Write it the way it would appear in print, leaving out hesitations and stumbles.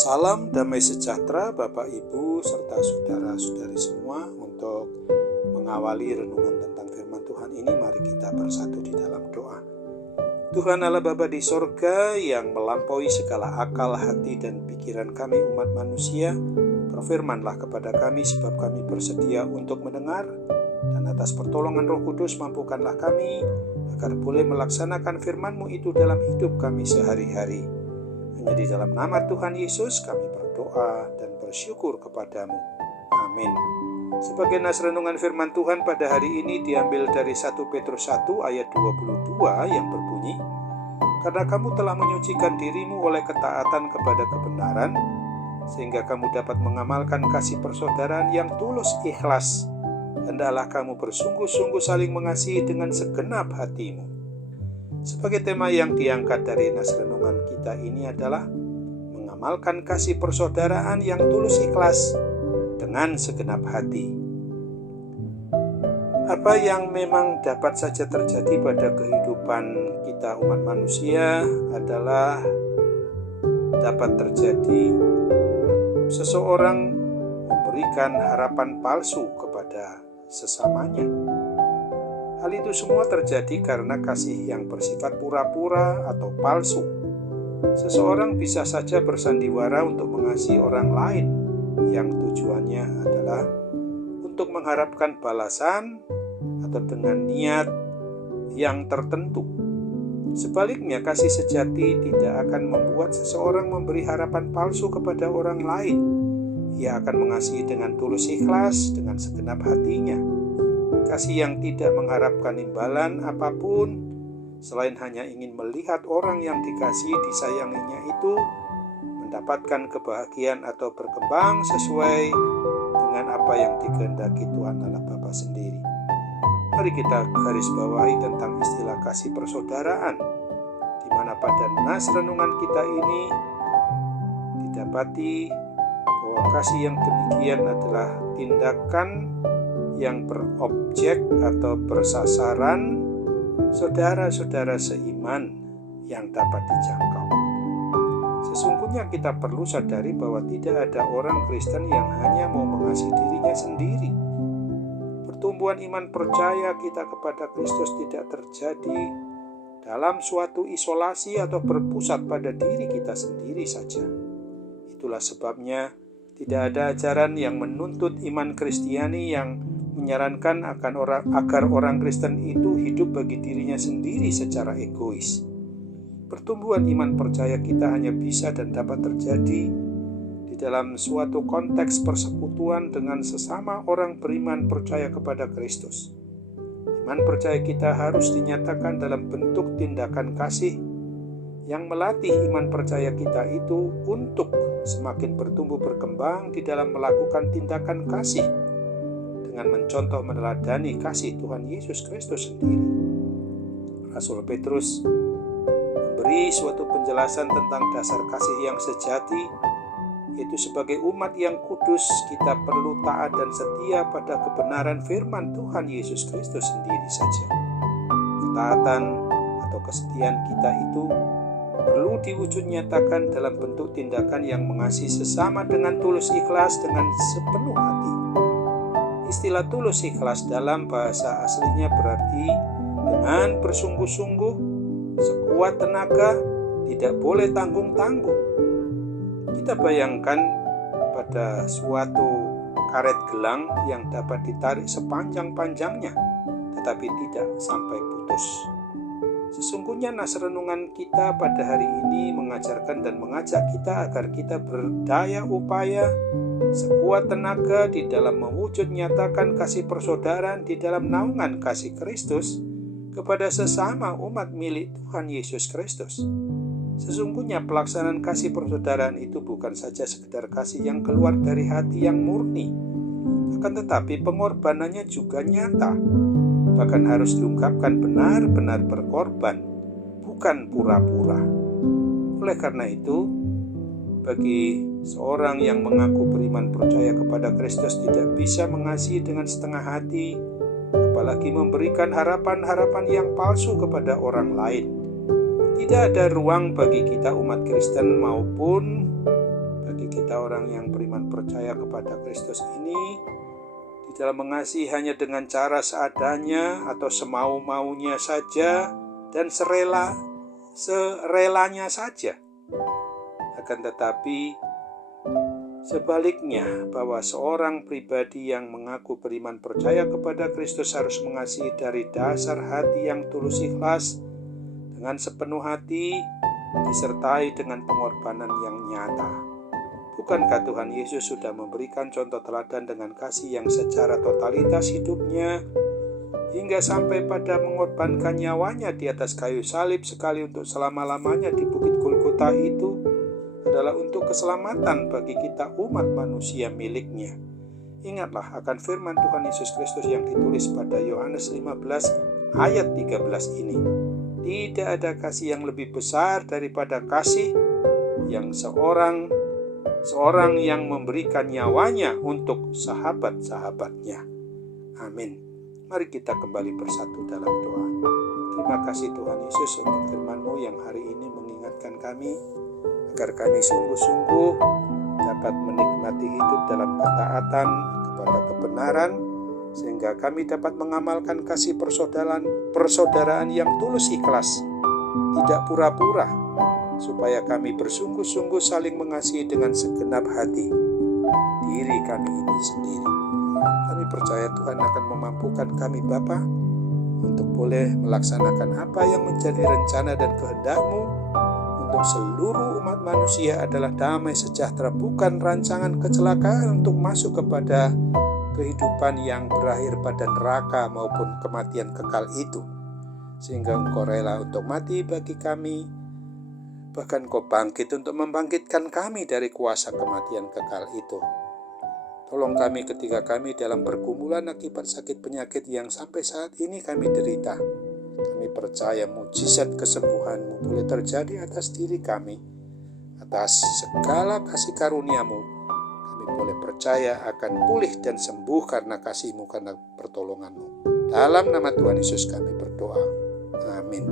Salam damai sejahtera Bapak Ibu serta saudara-saudari semua. Untuk mengawali renungan tentang firman Tuhan ini, mari kita bersatu di dalam doa. Tuhan Allah Bapa di sorga yang melampaui segala akal, hati dan pikiran kami umat manusia, berfirmanlah kepada kami sebab kami bersedia untuk mendengar, dan atas pertolongan Roh Kudus mampukanlah kami agar boleh melaksanakan firman-Mu itu dalam hidup kami sehari-hari. Hanya di dalam nama Tuhan Yesus kami berdoa dan bersyukur kepadamu. Amin. Sebagai nas renungan firman Tuhan pada hari ini diambil dari 1 Petrus 1 ayat 22 yang berbunyi, "Karena kamu telah menyucikan dirimu oleh ketaatan kepada kebenaran, sehingga kamu dapat mengamalkan kasih persaudaraan yang tulus ikhlas. Hendaklah kamu bersungguh-sungguh saling mengasihi dengan segenap hatimu." Sebagai tema yang diangkat dari nas renungan kita ini adalah mengamalkan kasih persaudaraan yang tulus ikhlas dengan segenap hati. Apa yang memang dapat saja terjadi pada kehidupan kita umat manusia adalah dapat terjadi seseorang memberikan harapan palsu kepada sesamanya. Hal itu semua terjadi karena kasih yang bersifat pura-pura atau palsu. Seseorang bisa saja bersandiwara untuk mengasihi orang lain yang tujuannya adalah untuk mengharapkan balasan atau dengan niat yang tertentu. Sebaliknya, kasih sejati tidak akan membuat seseorang memberi harapan palsu kepada orang lain. Ia akan mengasihi dengan tulus ikhlas, dengan segenap hatinya. Kasih yang tidak mengharapkan imbalan apapun, selain hanya ingin melihat orang yang dikasihi disayanginya itu mendapatkan kebahagiaan atau berkembang sesuai dengan apa yang dikehendaki Tuhan Allah Bapa sendiri. Mari kita garis bawahi tentang istilah kasih persaudaraan, di mana pada nas renungan kita ini didapati bahwa kasih yang demikian adalah tindakan yang berobjek atau bersasaran saudara-saudara seiman yang dapat dijangkau. Sesungguhnya kita perlu sadari bahwa tidak ada orang Kristen yang hanya mau mengasihi dirinya sendiri. Pertumbuhan iman percaya kita kepada Kristus tidak terjadi dalam suatu isolasi atau berpusat pada diri kita sendiri saja. Itulah sebabnya tidak ada ajaran yang menuntut iman Kristiani yang menyarankan agar orang Kristen itu hidup bagi dirinya sendiri secara egois. Pertumbuhan iman percaya kita hanya bisa dan dapat terjadi di dalam suatu konteks persekutuan dengan sesama orang beriman percaya kepada Kristus. Iman percaya kita harus dinyatakan dalam bentuk tindakan kasih yang melatih iman percaya kita itu untuk semakin bertumbuh berkembang di dalam melakukan tindakan kasih dengan mencontoh meneladani kasih Tuhan Yesus Kristus sendiri. Rasul Petrus memberi suatu penjelasan tentang dasar kasih yang sejati, yaitu sebagai umat yang kudus kita perlu taat dan setia pada kebenaran firman Tuhan Yesus Kristus sendiri saja. Ketaatan atau kesetiaan kita itu perlu diwujud nyatakan dalam bentuk tindakan yang mengasihi sesama dengan tulus ikhlas dengan sepenuh hati. Istilah tulus ikhlas dalam bahasa aslinya berarti dengan bersungguh-sungguh, sekuat tenaga, tidak boleh tanggung-tanggung. Kita bayangkan pada suatu karet gelang yang dapat ditarik sepanjang-panjangnya, tetapi tidak sampai putus. Sesungguhnya nas renungan kita pada hari ini mengajarkan dan mengajak kita agar kita berdaya upaya, sekuat tenaga di dalam mewujud nyatakan kasih persaudaraan di dalam naungan kasih Kristus kepada sesama umat milik Tuhan Yesus Kristus. Sesungguhnya pelaksanaan kasih persaudaraan itu bukan saja sekedar kasih yang keluar dari hati yang murni, akan tetapi pengorbanannya juga nyata. Bahkan harus diungkapkan benar-benar berkorban, bukan pura-pura. Oleh karena itu, bagi seorang yang mengaku beriman percaya kepada Kristus tidak bisa mengasihi dengan setengah hati, apalagi memberikan harapan-harapan yang palsu kepada orang lain. Tidak ada ruang bagi kita umat Kristen maupun bagi kita orang yang beriman percaya kepada Kristus ini di dalam mengasihi hanya dengan cara seadanya atau semau-maunya saja dan serelanya saja. Akan tetapi sebaliknya, bahwa seorang pribadi yang mengaku beriman percaya kepada Kristus harus mengasihi dari dasar hati yang tulus ikhlas, dengan sepenuh hati, disertai dengan pengorbanan yang nyata. Bukankah Tuhan Yesus sudah memberikan contoh teladan dengan kasih yang secara totalitas hidupnya, hingga sampai pada mengorbankan nyawanya di atas kayu salib sekali untuk selama-lamanya di Bukit Golgota itu adalah untuk keselamatan bagi kita umat manusia miliknya. Ingatlah akan firman Tuhan Yesus Kristus yang ditulis pada Yohanes 15 ayat 13 ini. Tidak ada kasih yang lebih besar daripada kasih yang seorang yang memberikan nyawanya untuk sahabat-sahabatnya. Amin. Mari kita kembali bersatu dalam doa. Terima kasih Tuhan Yesus untuk firman-Mu yang hari ini mengingatkan kami agar kami sungguh-sungguh dapat menikmati hidup dalam ketaatan kepada kebenaran, sehingga kami dapat mengamalkan kasih persaudaraan yang tulus ikhlas, tidak pura-pura, supaya kami bersungguh-sungguh saling mengasihi dengan segenap hati diri kami ini sendiri. Kami percaya Tuhan akan memampukan kami Bapa untuk boleh melaksanakan apa yang menjadi rencana dan kehendak-Mu untuk seluruh umat manusia adalah damai sejahtera, bukan rancangan kecelakaan untuk masuk kepada kehidupan yang berakhir pada neraka maupun kematian kekal itu. Sehingga Engkau rela untuk mati bagi kami, bahkan Engkau bangkit untuk membangkitkan kami dari kuasa kematian kekal itu. Tolong kami ketika kami dalam pergumulan akibat sakit penyakit yang sampai saat ini kami derita. Kami percaya mujizat kesembuhan-Mu boleh terjadi atas diri kami. Atas segala kasih karunia-Mu, kami boleh percaya akan pulih dan sembuh karena kasih-Mu, karena pertolongan-Mu. Dalam nama Tuhan Yesus kami berdoa. Amin.